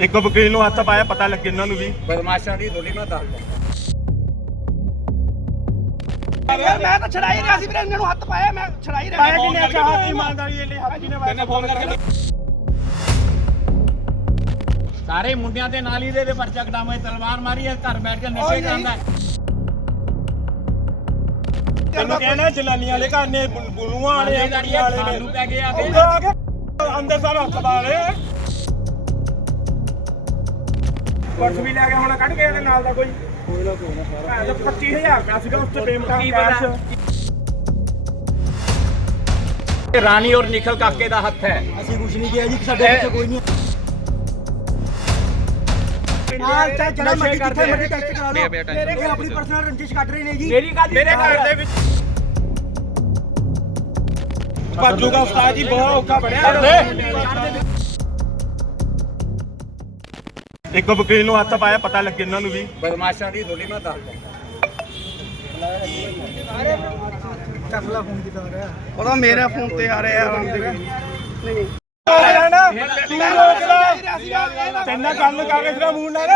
ਇੱਕ ਵਕੀਲ ਨੂੰ ਹੱਥ ਪਾਇਆ ਪਤਾ ਲੱਗੇ ਇਹਨਾਂ ਨੂੰ ਵੀ। ਬਦਮਾਸ਼ਾਂ ਦੀ ਥੋੜੀ ਮੈਂ ਦੱਸਦਾ। ਯਾਰ ਮੈਂ ਤਾਂ ਛੜਾਈ ਰਿਹਾ ਸੀ ਵੀਰੇ ਇਹਨਾਂ ਨੂੰ ਹੱਥ ਪਾਇਆ ਮੈਂ ਛੜਾਈ ਰਿਹਾ। ਪਾਇਆ ਕਿਨੇ ਚਾਹਤ ਇਮਾਨਦਾਰੀ ਲਈ ਹੱਥ ਕਿਨੇ ਵਾਇਆ ਫੋਨ ਕਰਕੇ ਸਾਰੇ ਮੁੰਡਿਆਂ ਦੇ ਨਾਲ ਹੀ ਦੇ ਦੇ ਪਰਚਾ ਕਟਾਵਾਂ ਤਲਵਾਰ ਮਾਰੀ ਹੈ ਘਰ ਬੈਠ ਕੇ ਨਸ਼ੇ ਕਰਦਾ ਹੈ। ਤੈਨੂੰ ਕਹਿਣਾ ਜਲਾਨੀ ਵਾਲੇ ਘਰ ਨੇ ਬੁ- ਬੁਲੂਆਂ ਵਾਲੇ ਆ, ਆਂਦੇ ਕੁੜੀਆਂ ਵਾਲੇ ਸਾਨੂੰ ਨੇ ਪੈ ਗਏ ਆ ਕੇ ਅੰਦਰ ਆ ਕੇ ਅੰਦਰ ਸਾਰਾ ਹੱਥ ਬਾਲੇ ਪਰਸ ਵੀ ਲੈ ਕੇ ਹੁਣ ਕੱਢ ਕੇ ਇਹਦੇ ਨਾਲ ਦਾ ਕੋਈ। ਕੋਈ ਨਾ ਕੋਈ ਨਾ ਸਾਰਾ 25000 ਰੁਪਇਆ ਸੀਗਾ ਉਸ ਤੇ ਪੇਮੈਂਟ ਕੀ ਕੈਸ਼? ਰਾਣੀ ਔਰ ਨਿਖਲ ਕਾਕੇ ਦਾ ਹੱਥ ਹੈ। ਅਸੀਂ ਕੁਝ ਨਹੀਂ ਕਿਹਾ ਜੀ ਸਾਡੇ ਵਿੱਚ ਕੋਈ ਨਹੀਂ ਨਾਲ ਚਾਹੇ ਜਿਹੜਾ ਮਰਜ਼ੀ ਜਿੱਥੇ ਮਰਜ਼ੀ ਟੈਸਟ ਕਰਾ ਲਓ। ਇਹ ਆਪਣੀ ਪਰਸਨਲ ਰੰਜਿਸ਼ ਕੱਢ ਰਹੇ ਨੇ ਜੀ। ਮੇਰੀ ਗੱਲ ਮੇਰੇ ਘਰ ਦੇ ਵਿੱਚ ਭਾਜੂਗਾ ਉਸਤਾਦ ਜੀ ਬਹੁਤ ਔਖਾ ਬਣਿਆ। ਇੱਕ ਵਕੀਲ ਨੂੰ ਹੱਥ ਪਾਇਆ ਪਤਾ ਲੱਗੇ ਇਹਨਾਂ ਨੂੰ ਵੀ। ਬਦਮਾਸ਼ਾਂ ਦੀ ਥੋੜੀ ਮੈਂ ਦੱਸਦਾ ਚੱਕਲਾ ਫੋਨ ਕੀਤਾ ਰਿਹਾ? ਉਹਦਾ ਮੇਰੇ ਫੋਨ ਤੇ ਆ ਰਿਹਾ ਨਹੀਂ। ਤੂੰ ਰੋਕ ਲੈ। ਤੈਨਾਂ ਗੱਲ ਕਰ ਰਿਹਾ ਤੇਰਾ ਮੂੰਹ ਨਾਲ।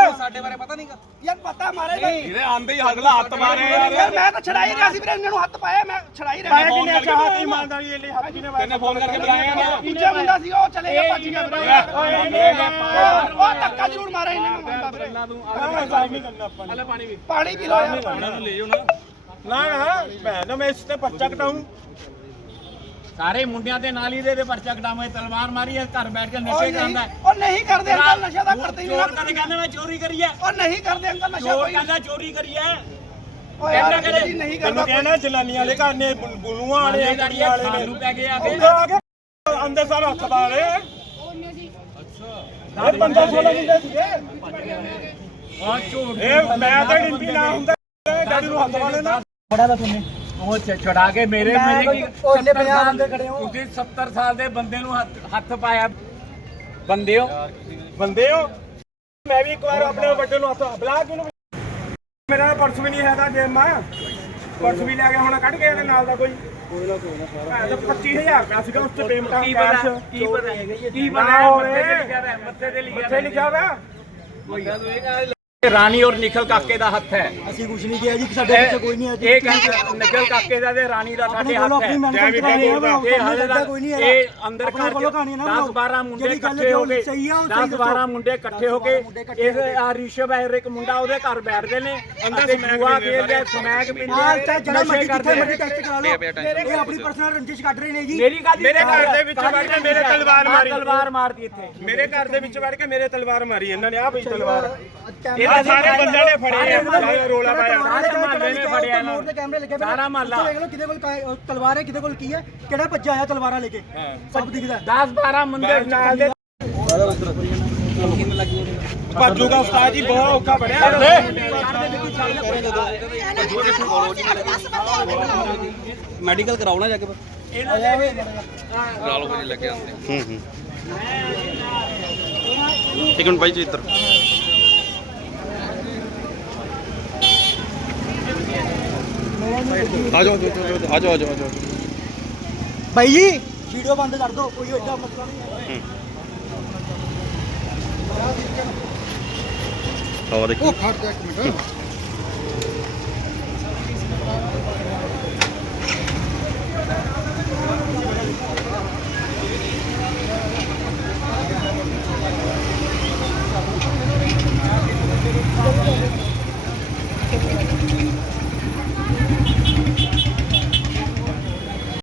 ਯਾਰ ਪਤਾ ਮਾਰੇ ਇਹਦੇ ਆਂਦੇ ਹੀ ਅਗਲਾ ਹੱਥ ਮਾਰੇ ਯਾਰ। ਮੈਂ ਤਾਂ ਛੜਾਈ ਰਿਹਾ ਸੀ ਵੀਰੇ ਇਹਨਾਂ ਨੂੰ ਹੱਥ ਪਾਇਆ ਮੈਂ ਛੜਾਈ ਰਿਹਾ ਪਾਇਆ ਕਿਨੇ ਚਾਹਤ ਇਮਾਨਦਾਰੀ ਲਈ ਹੱਥ ਕਿਨੇ ਵਾਇਆ ਫੋਨ ਕਰਕੇ ਬੁਲਾਇਆ ਨਾ। ਦੂਜਾ ਮੁੰਡਾ ਸੀ ਉਹ ਚਲੇ ਗਿਆ ਭੱਜ ਗਿਆ ਵੀਰੇ। ਉਹ ਧੱਕਾ ਜ਼ਰੂਰ ਮਾਰਿਆ ਇਹਨੇ ਮੈਂ ਮੰਨਦਾ ਵੀਰੇ। ਨਹੀਂ ਕਰਨਾ ਆਪਾਂ ਨੇ ਪਾਣੀ ਵੀ ਪਾਣੀ ਪੀ ਲਓ ਯਾਰ ਲੈ ਜਾਓ ਨਾ। ਨਾ ਨਾ ਭੈਣ ਨਾ ਮੈਂ ਇਸ ਤੇ ਪਰਚਾ ਕਟਾਉਂ ਸਾਰੇ ਮੁੰਡਿਆਂ ਦੇ ਨਾਲ ਹੀ ਦੇ ਦੇ ਪਰਚਾ ਕਟਾਵਾਂ ਤਲਵਾਰ ਮਾਰੀ ਹੈ ਘਰ ਬੈਠ ਕੇ ਨਸ਼ੇ ਨਹੀਂ ਕਰਦਾ। ਉਹ ਨਹੀਂ ਕਰਦੇ ਅੰਕਲ ਨਸ਼ਾ ਤਾਂ ਕਰਦੇ ਹੀ ਚੋਰ ਨਹੀਂ ਕਦੇ ਕਹਿੰਦਾ ਮੈਂ ਚੋਰੀ ਕਰੀ ਹੈ? ਉਹ ਨਹੀਂ ਕਰਦੇ ਅੰਕਲ ਨਸ਼ਾ ਕੋਈ ਕਹਿੰਦਾ ਚੋਰੀ ਕਰੀ ਹੈ। ਕਹਿੰਦਾ ਕਰੇ। ਨਹੀਂ ਕਰਦਾ ਤੈਨੂੰ ਕਹਿਣਾ ਜਲਾਨੀ ਵਾਲੇ ਘਰ ਨੇ ਬੁਲੂਆਂ ਵਾਲੇ ਵਾਲੇ ਸਾਨੂੰ ਨੇ। ਪੈ ਗਏ ਆ ਕੇ। ਅੰਦਰ ਆ ਕੇ ਅੰਦਰ ਸਾਰਾ ਹੱਥ ਬਾਲੇ ਅੱਛਾ। ਇਹ ਬੰਦਾ ਸੋਲਾ ਮੁੰਡੇ ਸੀਗੇ ਆ ਝੂਠ ਇਹ ਮੈਂ ਤਾਂ ਡਿੰਪੀ ਨਾ ਹੁੰਦਾ ਡੈਡੀ ਨੂੰ ਹੱਥ ਵਾਲੇ ਨਾ ਬੜਾ ਦਾ ਤੁਮਨੇ ਉਹ ਛ- ਛੁਡਾ ਕੇ ਮੇਰੇ ਮੈਂ ਮੇਰੇ ਕੀ ਉਹ ਇੰਨੇ 70 ਪੰਜਾਹ ਸਾਲ ਬੰਦੇ ਖੜੇ ਹੋ। ਤੁਸੀਂ 70 ਸਾਲ ਦੇ ਬੰਦੇ ਨੂੰ ਹੱਥ- ਹੱਥ ਪਾਇਆ। ਬੰਦੇ ਹੋ ਬੰਦੇ ਹੋ ਮੈਂ ਵੀ ਇੱਕ ਵਾਰ ਆਪਣੇ ਵੱਡੇ ਨੂੰ ਹੱਥ ਬੁਲਾ ਕੇ ਨੂੰ ਮੇਰਾ ਪਰਸ ਵੀ ਨਹੀਂ ਹੈਗਾ ਜੇ ਮੈਂ। ਪਰਸ ਵੀ ਲੈ ਕੇ ਹੁਣ ਕੱਢ ਕੇ ਇਹਦੇ ਨਾਲ ਦਾ ਕੋਈ। ਕੋਈ ਨਾ ਕੋਈ ਨਾ ਸਾਰਾ 25000 ਰੁਪਇਆ ਸੀਗਾ ਉਸ ਤੇ ਪੇਮੈਂਟ ਕੀ ਪਤਾ ਕੀ ਪਤਾ? ਕੀ ਪਤਾ। ਮੱਥੇ ਤੇ ਲਿਖਿਆ ਹੈ ਮੱਥੇ ਤੇ ਲਿਖਿਆ ਉੱਥੇ ਲਿਖਿਆ ਹੋਇਆ ਰਾਣੀ ਔਰ ਨਿਖਲ ਕਾਕੇ ਦਾ ਹੱਥ ਹੈ। ਅਸੀਂ ਕੁਝ ਨਹੀਂ ਕਿਹਾ ਜੀ ਸਾਡੇ ਵਿੱਚ ਕੋਈ ਨਹੀਂ ਹੈ ਜੀ ਇਹ ਕਹਿੰਦੇ ਨਿਖਲ ਕਾਕੇ ਦਾ ਤੇ ਰਾਣੀ ਦਾ ਸਾਡੇ ਹੱਥ ਹੈ। ਹੈ ਇਹ ਹਾਲੇ ਸਾਡਾ ਕੋਈ ਨਹੀਂ ਹੈਗਾ। ਇਹ ਅੰਦਰ ਘਰ ਕੋਲੋਂ ਕਹਾਣੀ ਨਾ 10 12 ਮੁੰਡੇ ਇਕੱਠੇ ਹੋ ਗਏ ਸਹੀ ਆ ਉਹ 10 ਸਹੀ 12 ਮੁੰਡੇ ਇਕੱਠੇ ਹੋ ਕੇ ਇਸ ਆ ਰਿਸ਼ਵ ਹੈ ਇੱਕ ਮੁੰਡਾ ਉਹਦੇ ਘਰ ਬੈਠਦੇ ਨੇ। ਅੰਦਰ ਜੂਆ ਖੇਡਦੇ ਸਮੈਕ ਪੀਂਦੇ ਨਾਲ ਚਾਹੇ ਜਿਹੜਾ ਮਰਜ਼ੀ ਕਰਦੇ ਮਰਜ਼ੀ ਟੈਸਟ ਕਰਾ ਲਓ। ਇਹ ਆਪਣੀ ਪਰਸਨਲ ਰੰਜਿਸ਼ ਕੱਢ ਰਹੇ ਨੇ ਜੀ। ਮੇਰੀ ਗੱਲ ਮੇਰੇ ਘਰ ਦੇ ਵਿੱਚ ਵੜ ਕੇ ਮੇਰੇ ਤਲਵਾਰ ਮਾਰੀ। ਤਲਵਾਰ ਮਾਰਦੀ ਇੱਥੇ। ਮੇਰੇ ਘਰ ਦੇ ਵਿੱਚ ਵੜ ਕੇ ਮੇਰੇ ਤਲਵਾਰ ਮਾਰੀ ਇਹਨਾਂ ਨੇ ਆ ਪਈ ਤਲਵਾਰ। ਕੈਮਰੇ ਇਹ ਸਾਰੇ ਬੰਦਿਆਂ ਨੇ ਫੜੇ ਆ। ਸਾਰੇ ਰੋਲਾ ਪਾਇਆ। ਸਾਰੇ ਮਹੱਲੇ ਨੇ ਫੜਿਆ ਇਹਨਾਂ ਨੂੰ। ਮੋੜ ਤੇ ਕੈਮਰੇ ਲੱਗੇ ਪਏ ਨੇ। ਸਾਰਾ ਮਹੱਲਾ। ਉੱਥੇ ਦੇਖ ਲਓ ਕਿਹਦੇ ਕੋਲ ਕਾ- ਤਲਵਾਰ ਹੈ ਕਿਹਦੇ ਕੋਲ ਕੀ ਹੈ ਕਿਹੜਾ ਭੱਜਾ ਆਇਆ ਤਲਵਾਰਾਂ ਲੈ ਕੇ? ਸਭ ਦਿਖਦਾ। 10 12 ਮੁੰਡੇ ਨਾਲ ਦੇ ਭਾਜੂਗਾ ਉਸਤਾਦ ਜੀ ਬਹੁਤ ਔਖਾ ਬਣਿਆ। ਮੈਡੀਕਲ ਕਰਾਉਣਾ ਜਾ ਕੇ। ਇੱਕ ਮਿੰਟ ਬਾਈ ਜੀ ਇੱਧਰ। ਆ ਜਾਓ ਆ ਜਾਓ ਆ ਜਾਓ ਭਾਈ ਜੀ ਵੀਡੀਓ ਬੰਦ ਕਰ ਦਿਓ ਕੋਈ ਐਡਾ ਮਸਲਾ ਨਹੀਂ ਹੈ। ਹਵਾ ਦੇਖੋ।